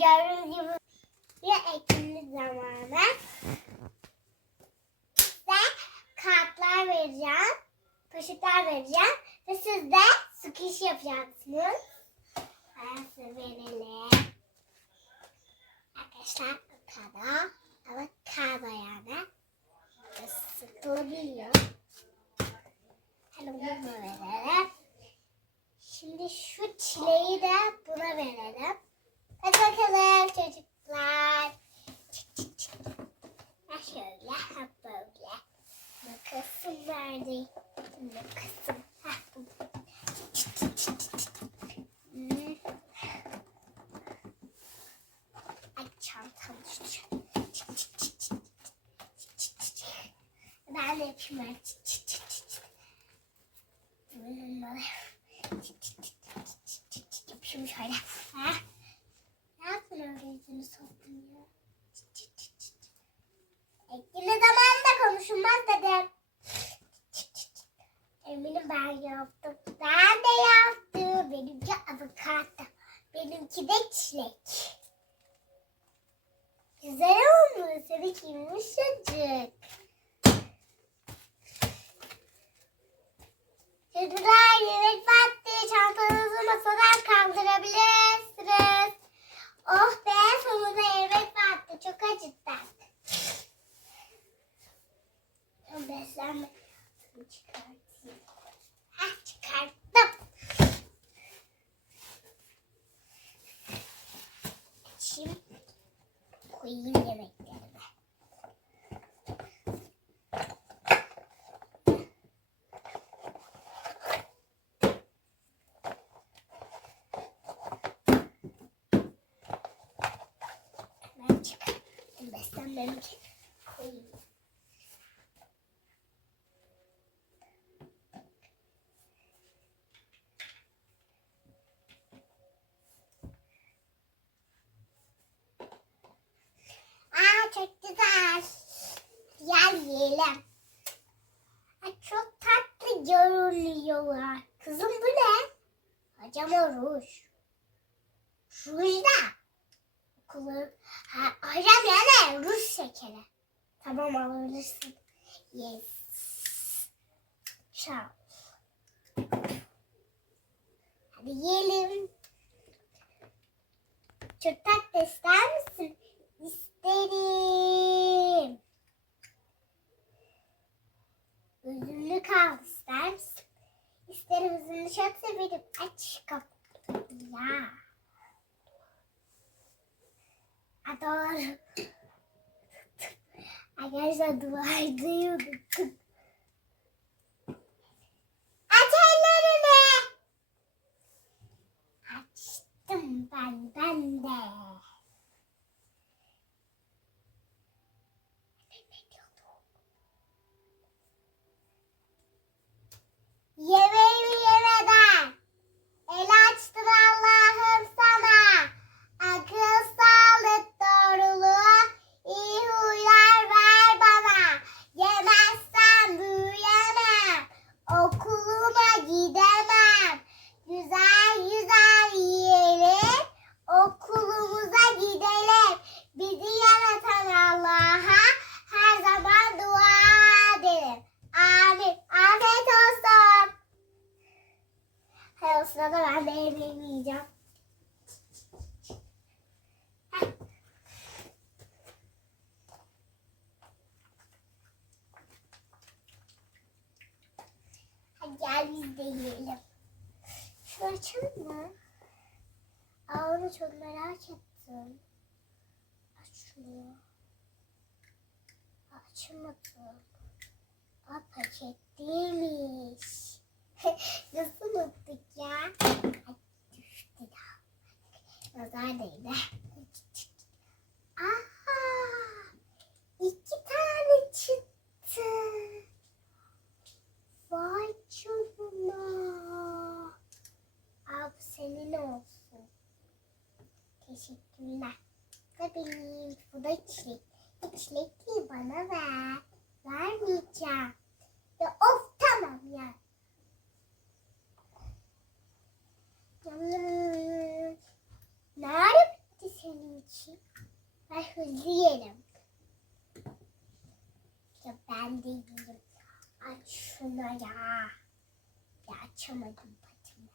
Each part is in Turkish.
gördüğünüz gibi bir ekimli zamanı. Size kartlar vereceğim. Poşetler vereceğim. Ve siz de sıkış yapacaksınız. Ben size verelim. Arkadaşlar bu kadar. Ama kadar yani. Sıkılabiliyor. Hadi bunu verelim. Şimdi şu çileği de buna verelim. Bakalım çocuklar. Çık çık çık. Ha şöyle, ha böyle. Makasım nerede? Makasım. Ha bu. Çık çık çık çık. Hmm. Ay çantam düştü. Ben de yapayım çık çık çık çık yapayım şöyle. Ha? Yüzünü soktun ya? Ekili zamanında konuşulmaz dedim. Eminim ben yaptım. Ben de yaptım. Benimki avokado. Benimki de çilek. Güzel olmuş. Seninki yumuşacık. Çocuklar yemek vakti. Çantanızı masadan kaldırabilirsiniz. Oh be sonunda yemek vakti. Çok acıttı. Ben beslenme. Şunu çıkartayım. Hah çıkarttım. Şimdi koyayım yemeklerime. Ben çıkarttım beslenmemi koyayım. Aa çok güzel. Gel yiyelim. Ay, çok tatlı görünüyorlar. Kızım bu ne? Acaba ruj. Ruj da. Okulu. Ha, hocam yani ruj şekeri. Tamam alabilirsin. Yes. Ol. Hadi yiyelim. Çok tatlı ister misin? İsterim. Üzümlü kaldı ister misin? İsterim üzümlü çok severim. Aç kapıyı. Ya. A doğru. Arkadaşlar duvarda unuttum. Aç ellerini. Açtım ben, ben de. Gel biz de yiyelim. Şunu açalım mı? Aa onu çok merak ettim. Aç şunu. Açmadım. Aa paket değilmiş. Teşekkürler. Da benim. Bu da çilek. Bu çilekliği bana ver. Vermeyeceğim. Ya of tamam ya. Ne aramıştı senin için? Ben hızlı yerim. Ya ben de yerim. Aç şunu ya. Ya açamadım patımı.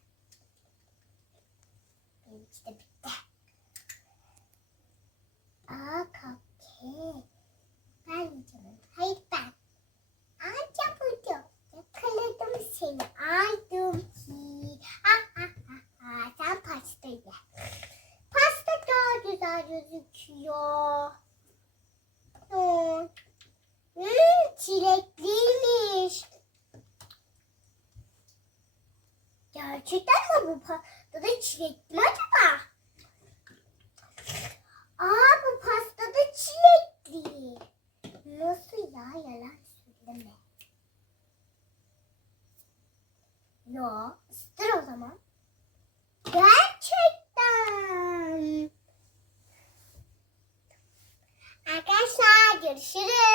Benimki de Gerçekten mi bu pastada çilekli mi acaba? Aa bu pastada çilekli. Nasıl ya yalan söyleme. Yo ısıtır o zaman. Gerçekten. Arkadaşlar görüşürüz.